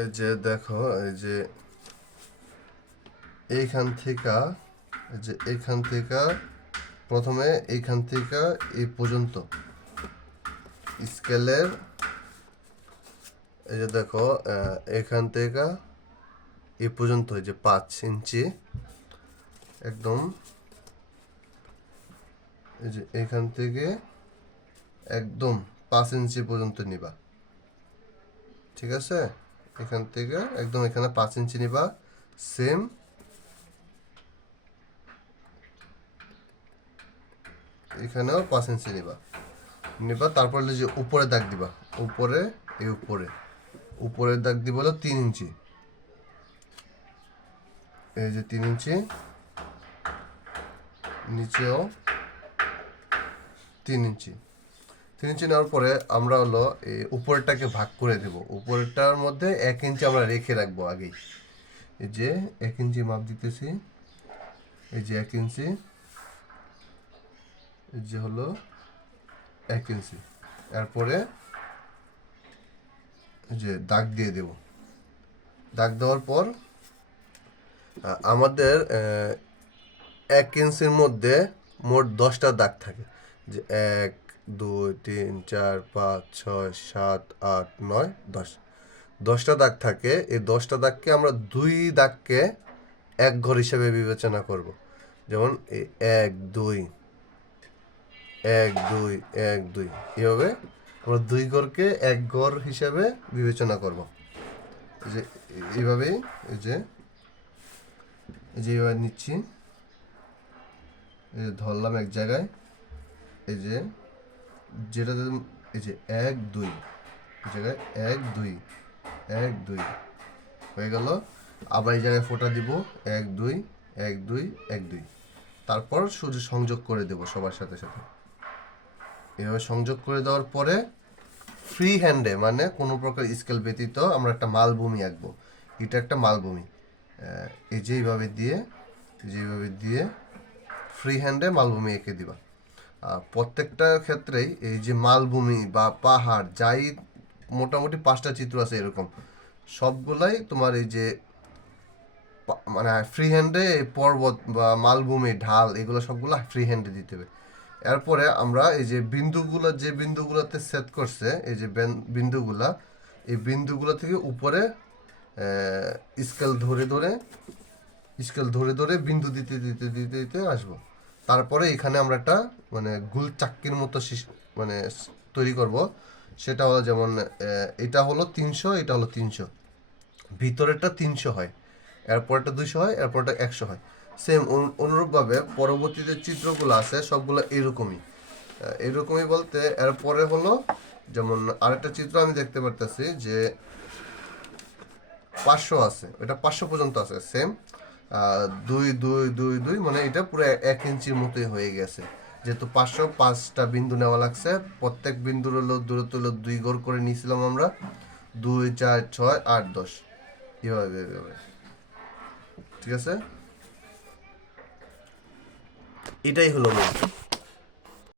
এই যে দেখো, এই যে এইখান থেকে প্রথমে এইখান থেকে এই পর্যন্ত স্কেলের, এই যে দেখো এখান থেকে এই পর্যন্ত এই যে 5 ইঞ্চি একদম, এই যে এখান থেকে একদম 5 ইঞ্চি পর্যন্ত নিবা। ঠিক আছে, এখান থেকে একদম এখানে 5 ইঞ্চি নিবা। সেম এখানেও 5 ইঞ্চি নিবা। তারপর যে উপরে দাগ দিবা, উপরে এই উপরের দাগ দিব হলো 3 ইঞ্চি। এই যে 3 ইঞ্চি, নিচেও 3 ইঞ্চি। 3 ইঞ্চি নেওয়ার পরে আমরা হলো এই উপরেরটাকে ভাগ করে দেব। উপরেরটার মধ্যে 1 ইঞ্চি আমরা রেখে রাখবো আগেই। এই যে 1 ইঞ্চি মাপ দিতেছি, এই যে 1 ইঞ্চি, এই যে হলো 1 ইঞ্চি। এরপরে যে দাগ দিয়ে দেব। দাগ দেওয়ার পর আমাদের 1 ইঞ্চির মধ্যে মোট 10টা দাগ থাকে। যে 1, 2, 3, 4, 5, 6, 7, 8, 9, 10। 10টা দাগ থাকে। এই 10টা দাগকে আমরা 2 দাগকে এক ঘর হিসেবে বিবেচনা করব। যেমন এই 1, 2, 1, 2, 1, 2, এভাবে আমরা 2 ঘরকে এক ঘর হিসেবে বিবেচনা করব। এই যে এইভাবেই, এই যে এইভাবে নিচ্ছি, এই যে ধরলাম এক জায়গায়, এই যে যেটা, এই যে 1, 2, এই জায়গায় 1, 2, 1, 2 হয়ে গেল। আবার এই জায়গায় ফোঁটা দিব, 1, 2, 1, 2, 1, 2। তারপর শুধু সংযোগ করে দেব সবার সাথে সাথে। এভাবে সংযোগ করে দেওয়ার পরে ফ্রি হ্যান্ডে, মানে কোনো প্রকার স্কেল ব্যতীত আমরা একটা মালভূমি আঁকবো। এটা একটা মালভূমি। এই যেভাবে দিয়ে ফ্রি হ্যান্ডে মালভূমি এঁকে দিবা। প্রত্যেকটা ক্ষেত্রেই এই যে মালভূমি বা পাহাড় যাই, মোটামুটি 5টা চিত্র আছে এরকম, সবগুলাই তোমার এই যে মানে ফ্রি হ্যান্ডে পর্বত বা মালভূমি ঢাল এগুলো সবগুলো ফ্রি হ্যান্ডে দিতে হবে। এরপরে আমরা এই যে বিন্দুগুলোতে সেট করছে, এই যে বিন্দুগুলা, এই বিন্দুগুলো থেকে উপরে স্কেল ধরে ধরে বিন্দু দিতে দিতে দিতে দিতে আসবো। তারপরে এখানে আমরা একটা মানে গুল চাক্কির মতো মানে তৈরি করব। সেটা হলো যেমন এটা হলো 300, এটা হলো 300, ভিতরেরটা 300 হয়, এরপরটা 200 হয়, এরপরটা 100 হয়। সেম অনুরূপভাবে পরবর্তীতে চিত্রগুলো আছে সবগুলো এরকমই বলতে এরপরে হলো যেমন আরেকটা চিত্র আমি দেখতে পারতেছি যে 500 আছে, এটা 500 পর্যন্ত আছে। সেম 2, 2, 2, 2, মানে এটা পুরো 1 ইঞ্চির মতোই হয়ে গেছে। যেহেতু 505টা বিন্দু নেওয়া লাগছে, প্রত্যেক বিন্দুর হলো দূরত্ব হলো 2 ঘর করে নিয়েছিলাম আমরা, 2, 4, 6, 8, 10 এভাবে। ঠিক আছে, এটাই হলো মূল।